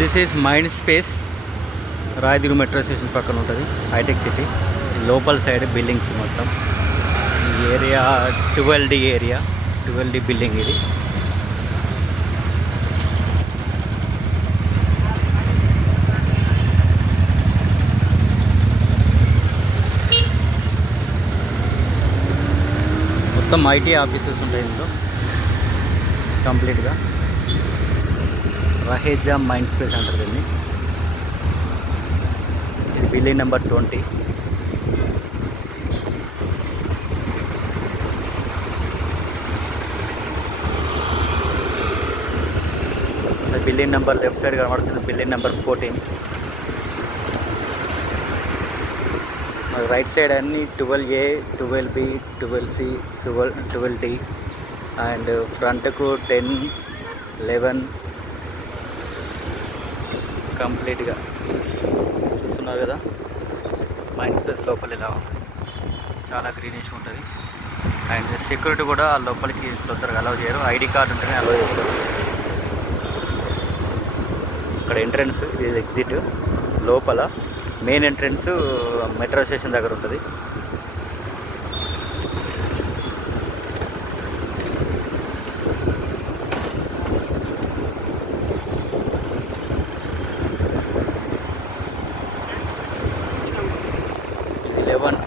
This is mind space. Rayadurg metro station పక్కన ఉంటుంది, hitech city. లోపల సైడ్ బిల్డింగ్స్ మొత్తం. ఈ area 12D area, 12D building ఇది. మొత్తం ఐటీ ఆఫీసెస్ ఉంటాయి ఇందులో కంప్లీట్గా. రహేజా మైండ్ స్పేస్ అంటారు దీన్ని. ఇది building number 20. Building number left side కనబడుతుంది, బిల్డింగ్ నెంబర్ 14. రైట్ సైడ్ అన్ని 12A, 12B, 12C, 12D and ఫ్రంట్కు 10, 11 కంప్లీట్గా చూస్తున్నారు కదా. మైండ్ స్పేస్ లోపల ఇలా చాలా గ్రీనిష్ ఉంటుంది. అండ్ సెక్యూరిటీ కూడా లోపలికి తొందరగా అలౌ చేయరు, ఐడి కార్డు ఉంటేనే అలౌ చేస్తారు. ఇక్కడ ఎంట్రన్స్, ఇది ఎగ్జిట్. లోపల మెయిన్ ఎంట్రన్స్ మెట్రో స్టేషన్ దగ్గర ఉంటుంది. ఇది 11